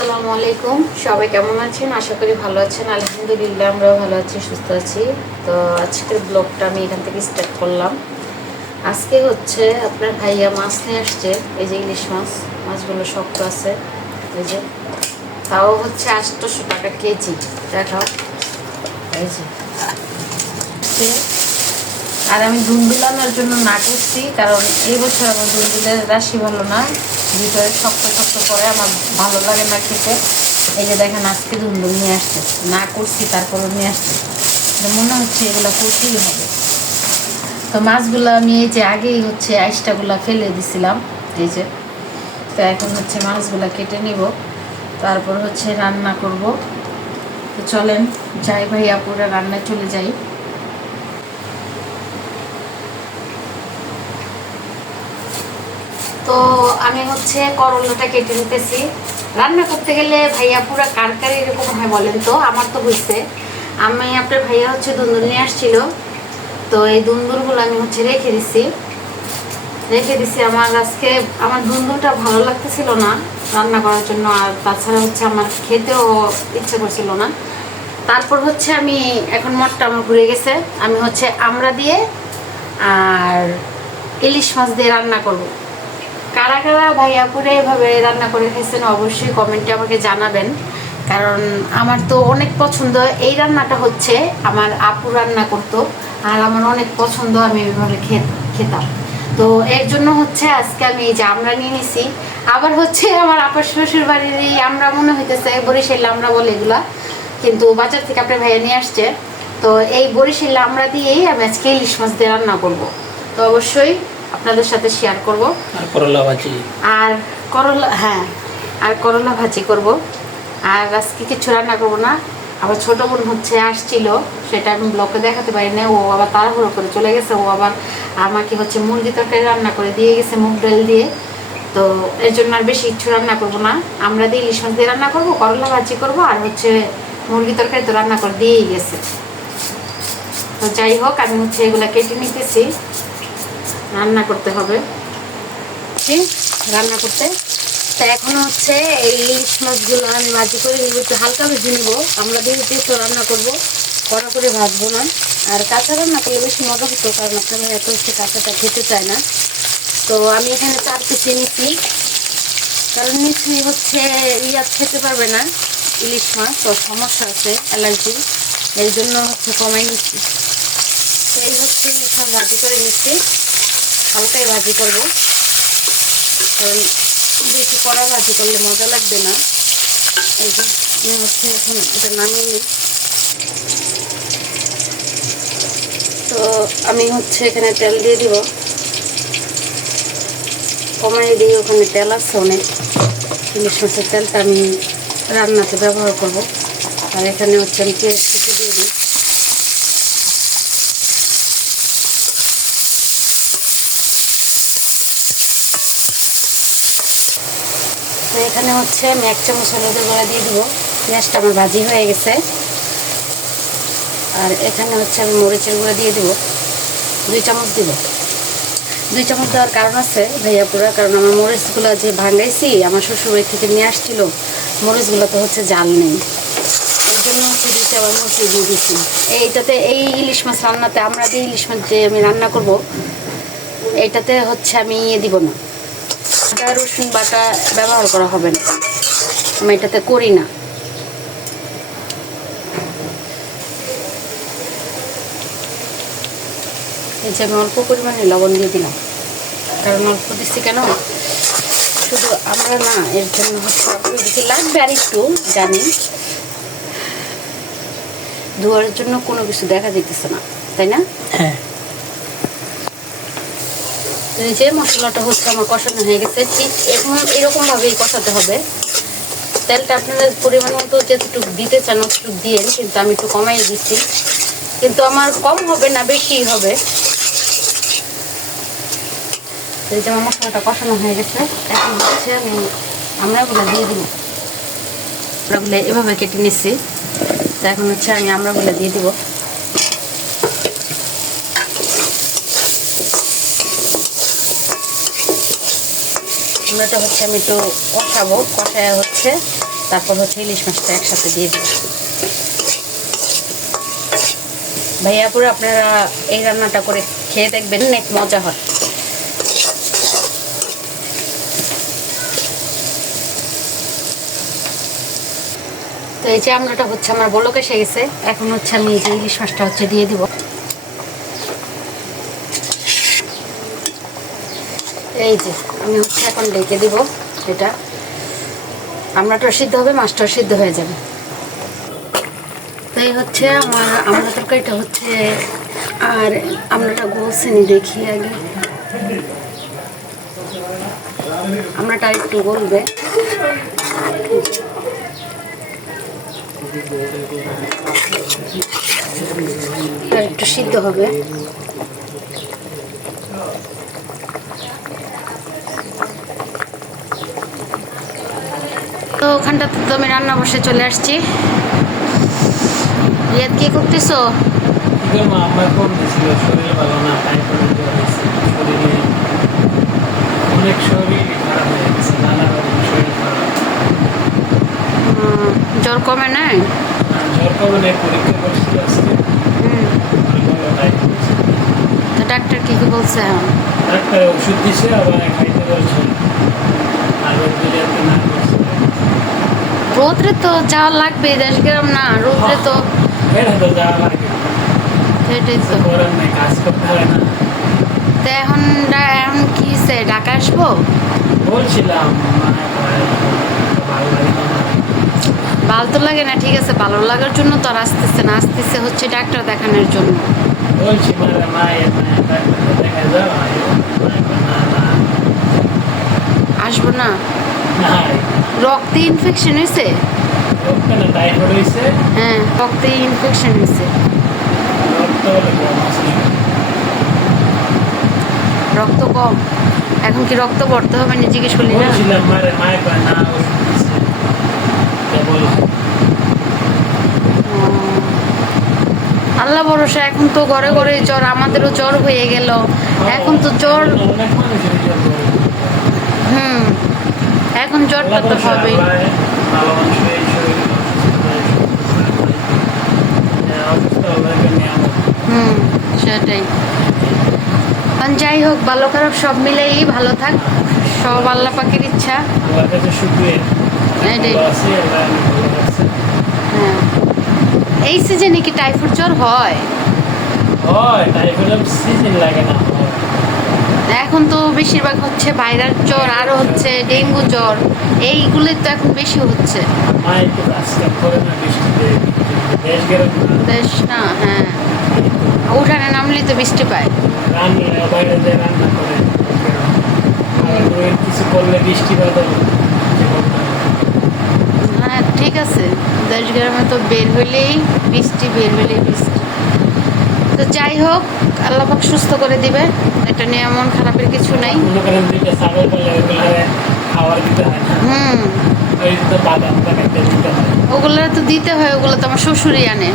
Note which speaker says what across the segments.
Speaker 1: আসসালামু আলাইকুম। সবাই কেমন আছেন? আশা করি ভালো আছেন। আলহামদুলিল্লাহ, আমরাও ভালো আছি, সুস্থ আছি। তো আজকের ব্লগটা আমি এখান থেকে স্টার্ট করলাম। আজকে হচ্ছে আপনার ভাইয়া মাছ নিয়ে আসছে। এই যে ইলিশ মাছ, মাছগুলো শক্ত আছে। এই যে। তাও হচ্ছে আটশোশো টাকা কেজি। দেখাও। এই যে। আর আমি ধুন্দুলানোর জন্য না করছি, কারণ এই বছর আমার ধুন্দুলের রাশি ভালো না। ভিতরে শক্ত শক্ত করে আমার ভালো লাগে না খেতে। এই যে দেখেন আজকে ধুন্দুল নিয়ে আসছে। না করছি তারপরে নিয়ে আসছে। মনে হচ্ছে এগুলো করতেই হবে। তো মাছগুলো আমি এই যে আগেই হচ্ছে আইসটাগুলো ফেলে দিছিলাম, এই যে। তো এখন হচ্ছে মাছগুলো কেটে নিব। তারপর হচ্ছে রান্না করব। তো চলেন, যাই ভাই আপুরা, রান্নায় চলে যাই। তো আমি হচ্ছে করলাটা কেটে নিতেছি। রান্না করতে গেলে ভাইয়া পুরা কার কার এরকম হয় বলেন তো, আমার তো বুঝছে আমি আপনার ভাইয়া হচ্ছে দুন্দুল নিয়ে আসছিল। তো এই দুন্দুলগুলো আমি হচ্ছে রেখে দিছি। রেখে দিছি, আমার আজকে আমার দুন্দুলটা ভালো লাগতেছিল না রান্না করার জন্য, আর তাছাড়া হচ্ছে আমার খেতেও ইচ্ছে করছিল না। তারপর হচ্ছে আমি এখন মঠটা আমার ঘুরে গেছে। আমি হচ্ছে আমরা দিয়ে আর ইলিশ মাছ দিয়ে রান্না করব। কারা কারা ভাইয়াপুরে এভাবে রান্না করে খাইছেন অবশ্যই কমেন্টে আমাকে জানাবেন। কারণ আমার তো অনেক পছন্দ এই রান্নাটা হচ্ছে আমার আপু রান্না করতো, আর আমার অনেক পছন্দ আমি এভাবে খেতাম। তো এর জন্য হচ্ছে আজকে আমি এই যে আমরা নিয়ে নিছি, আবার হচ্ছে আমার আপার শ্বশুর বাড়ির এই আমরা মনে হইতেছে বরিশাল আমরা বলে এগুলা, কিন্তু বাজার থেকে আপনার ভাইয়া নিয়ে আসছে। তো এই বরিশাল আমরা দিয়েই আমি আজকে ইলিশ মাছ দিয়ে রান্না করব। তো অবশ্যই আপনাদের সাথে শেয়ার করব।
Speaker 2: আর করলা ভাজি।
Speaker 1: আর করলা হ্যাঁ আর করলা ভাজি করব। আর আজকে কিছু রান্না করব না। আবার ছোট বোন হচ্ছে আসছিল সেটা আমি ব্লকে দেখাতে পারি না ও আবার তাড়াহুড়ো করে চলে গেছে। ও আবার আমাকে হচ্ছে মুরগি তরকারি রান্না করে দিয়ে গেছে মুগ ডাল দিয়ে। তো এর জন্য আর বেশি কিছু রান্না করব না। আমরা দিয়ে ইলিশ মাছ দিয়ে রান্না করব করলা ভাজি করব আর হচ্ছে মুরগি তরকারি তো রান্না করে দিয়েই গেছে। তো যাই হোক আমি হচ্ছে এগুলা কেটে নিতেছি। রান্না করতে হবে। রান্না করতে। তা এখন হচ্ছে এই ইলিশ মাছগুলো আমি ভাজি করে নিব, একটু হালকা ভেজে নিব। আমরা দিয়ে তো রান্না করব, কড়া করে ভাজবো না। আর কাঁচা রান্না করলে বেশি মজা হতো, কারণ আপনারা এত হচ্ছে কাঁচাটা খেতে চায় না। তো আমি এখানে চার পিসে নিচ্ছি কারণ নিচ্ছি হচ্ছে ইয়াত খেতে পারবে না ইলিশ মাছ, তো সমস্যা আছে, অ্যালার্জি। এই জন্য হচ্ছে কমাই নিচ্ছি। তো এই হচ্ছে ইলিশ ভাজি করে নিচ্ছি। হালকাই ভাজি করব। কারণ বেশি কড়া ভাজি করলে মজা লাগবে না। এই যে হচ্ছে এখন এটা নামিয়ে নিই। তো আমি হচ্ছে এখানে তেল দিয়ে দিব। কমাই দিয়ে ওখানে তেল আছে অনেক। ইলিশ মাছের তেলটা আমি রান্নাতে ব্যবহার করব। আর এখানে হচ্ছে আমি পেঁয়াজ কুচি দিয়ে দিই। তো এখানে হচ্ছে আমি এক চামচ হলুদের গুঁড়া দিয়ে দিব। পেঁয়াজটা আমার ভাজি হয়ে গেছে। আর এখানে হচ্ছে আমি মরিচের গুঁড়া দিয়ে দিব। দুই চামচ দিব। দুই চামচ দেওয়ার কারণ আছে ভাইয়াপুরা কারণ আমার মরিচগুলো যে ভাঙাইছি, আমার শ্বশুরবাড়ি থেকে নিয়ে আসছিল, মরিচগুলো তো হচ্ছে জাল নেই। এর জন্য হচ্ছে দুই চামচ দিয়ে দিচ্ছি এইটাতে এই ইলিশ মাছ রান্নাতে, আমরা যে ইলিশ মাছ যে আমি রান্না করব, এইটাতে হচ্ছে আমি ইয়ে দিব না। আদা রসুন বাটা ব্যবহার করা হবে না। আমি এটাতে করি না। এই যে আমি অল্প পরিমাণে লবণ দিয়ে দিলাম। কারণ অল্প দিচ্ছি কেন? শুধু আমরা না, এর জন্য হচ্ছে লাগবে আর একটু, জানি। ধোয়ার জন্য কোনো কিছু দেখা যেতেছে না, তাই না?
Speaker 2: হ্যাঁ।
Speaker 1: যে মশলাটা হচ্ছে আমার কষানো হয়ে গেছে। ঠিক এরকম এরকমভাবেই কষাতে হবে। তেলটা আপনারা পরিমাণ মতো যেটুকু দিতে চান অতটুকু দিয়ে কিন্তু আমি একটু কমাই দিচ্ছি। কিন্তু আমার কম হবে না বেশি হবে। এই যে আমার মশলাটা কষানো হয়ে গেছে। এখন হচ্ছে আমি আমরাগুলো দিয়ে দিব। আমরাগুলো এভাবে কেটে নিচ্ছি। তো এখন হচ্ছে আমি আমরা আমরাগুলো দিয়ে দিব। আমরাটা হচ্ছে আমি একটু কষাবো, কষায় হচ্ছে, তারপর হচ্ছে ইলিশ মাছটা একসাথে দিয়ে দিব। ভাইয়াপুরে আপনারা এই রান্নাটা করে খেয়ে দেখবেন, অনেক মজা হয়। তো এই যে আমরাটা হচ্ছে আমার বলক এসে গেছে, এখন হচ্ছে আমি এই যে ইলিশ মাছটা হচ্ছে দিয়ে দিব। এই যে, আমি হচ্ছে এখন ডেকে দিব এটা। আমরাটাও সিদ্ধ হবে, মাছটাও সিদ্ধ হয়ে যাবে। তো এই হচ্ছে আমার আমরা তরকারিটা হচ্ছে, আর আমরাটা গোলছেনি দেখি আগে। আমরাটা একটু গলবে। একটু সিদ্ধ হবে। তো ওখানটাতে তো আমি রান্না বসে চলে আসছি। রিয়াদ কি করতেছো?
Speaker 2: জ্বর হয়ে
Speaker 1: কমে নাই
Speaker 2: টাইফয়েড
Speaker 1: তো ডাক্তার কি কি বলছে
Speaker 2: ডাক্তার ওষুধ দিছে আবার খাইতে বলছে। আর
Speaker 1: রোদ্রে তো যাওয়া লাগবে দেশ গ্রাম না রোদ্রে তো সেটাই তো। এখন এখন কি হয়েছে ঢাকা আসব?
Speaker 2: বলছিলাম মানে ভালো
Speaker 1: তো লাগে না ঠিক আছে ভালো লাগার জন্য তো আর আসতেছে না আসতেছে হচ্ছে ডাক্তার দেখানোর জন্য।
Speaker 2: বলছি মারা মায়ের মায়ের ডাক্তার দেখা যাও মায়ের না না।
Speaker 1: আসব না? রক্তে ইনফেকশন হয়েছে হ্যাঁ রক্তে ইনফেকশন হয়েছে
Speaker 2: রক্ত কম।
Speaker 1: এখন কি রক্ত ভরতে হবে না? জিজ্ঞেস করলি না। আল্লাহ ভরসা এখন তো ঘরে ঘরে জ্বর আমাদেরও জ্বর হয়ে গেল। এখন তো জ্বর
Speaker 2: অনেক মানুষের জ্বর করে।
Speaker 1: হুম এখন জ্বরটা তো
Speaker 2: নিয়ামত
Speaker 1: হুম, সেটাই। কারণ যাই হোক, ভালো খারাপ সব মিলেই ভালো থাক। সব আল্লাহ পাখির ইচ্ছা। হ্যাঁ। এই সিজনে কি টাইফয়েড জ্বর হয়?
Speaker 2: হয় টাইফয়েড সিজন লাগে না।
Speaker 1: এখন তো বেশিরভাগ হচ্ছে ভাইরাল জ্বর আরও হচ্ছে ডেঙ্গু জ্বর এইগুলোই তো এখন বেশি হচ্ছে।
Speaker 2: দেশ না।
Speaker 1: হ্যাঁ। উঠানে নামলেই তো বৃষ্টি পায়।
Speaker 2: কিছু করলে বৃষ্টি
Speaker 1: হ্যাঁ ঠিক আছে। দেশ গ্রামে তো বের হইলেই বৃষ্টি বের হইলেই বৃষ্টি। তো যাই হোক আল্লাপাক সুস্থ করে দিবে। এটা নিয়ে এমন খারাপের কিছু নাই। হুম। ওগুলো তো দিতে হয়। ওগুলো তো আমার শ্বশুরই আনে।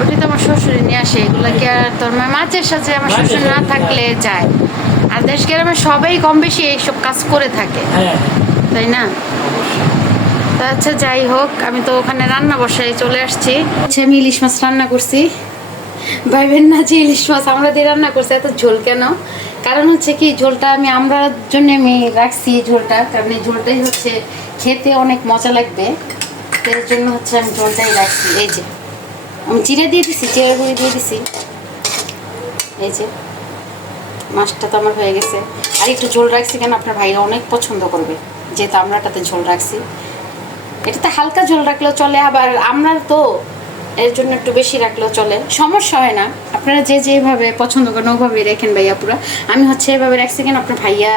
Speaker 1: ওটি তো আমার শ্বশুরই নিয়ে আসে এগুলো কি আর তোর মাছের সাথে আমার শ্বশুর না থাকলে যায়। আর দেশ গ্রামে সবাই কম বেশি এইসব কাজ করে থাকে।
Speaker 2: হ্যাঁ।
Speaker 1: তাই না? তা আচ্ছা যাই হোক, আমি তো ওখানে রান্না বসাই, চলে আসছি। আচ্ছা আমি ইলিশ মাছ রান্না করছি। ভাইবেন না যে ইলিশ মাছ আমরা দিয়ে রান্না করছি, এত ঝোল কেন? কারণ হচ্ছে কি, ঝোলটা আমি আমরার জন্য আমি রাখছি ঝোলটা, কারণ এই ঝোলটাই হচ্ছে খেতে অনেক মজা লাগবে। এর জন্য হচ্ছে আমি ঝোলটাই রাখছি। এই যে, আমি চিড়ে দিয়ে দিছি চিড়ে গুঁড়ি দিয়ে দিছি। এই যে, মাছটা তো আমার হয়ে গেছে। আর একটু ঝোল রাখছি কেন? আপনার ভাইরা অনেক পছন্দ করবে। যেহেতু আমরাটাতে ঝোল রাখছি। এটাতে হালকা ঝোল রাখলেও চলে, আবার আমরা তো এর জন্য একটু বেশি রাখলেও চলে। সমস্যা হয় না। আপনারা যে যেভাবে পছন্দ করেন, ওভাবেই রেখেন ভাইয়া পুরা। আমি হচ্ছে এভাবে রাখছি কেন? আপনার ভাইয়া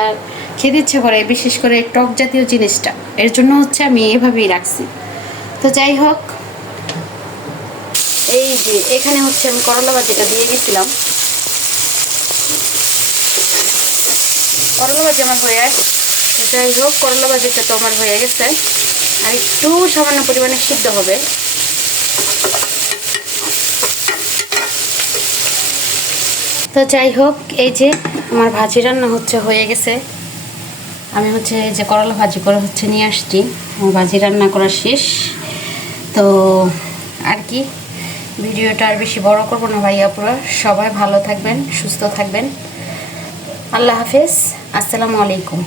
Speaker 1: খেতে ইচ্ছে করে, বিশেষ করে টক জাতীয় জিনিসটা। এর জন্য হচ্ছে আমি এভাবেই রাখছি। তো যাই হোক, এই যে এখানে হচ্ছে আমি করলা ভাজিটা দিয়ে গেছিলাম করলা ভাজি আমার হয়ে তো যাই হোক, করলা ভাজিটা তো আমার হয়ে গেছে। আর একটু সামান্য পরিমাণে সিদ্ধ হবে। তো যাই হোক, এই যে আমার ভাজি রান্না হচ্ছে, হয়ে গেছে। আমি হচ্ছে যে করলা ভাজি করে হচ্ছে নিয়ে আসছি। আমার ভাজি রান্না করা শেষ। তো আর কি, ভিডিওটা আর বেশি বড় করব না ভাই আপুরা সবাই ভালো থাকবেন, সুস্থ থাকবেন। আল্লাহ হাফেজ। আসসালামু আলাইকুম।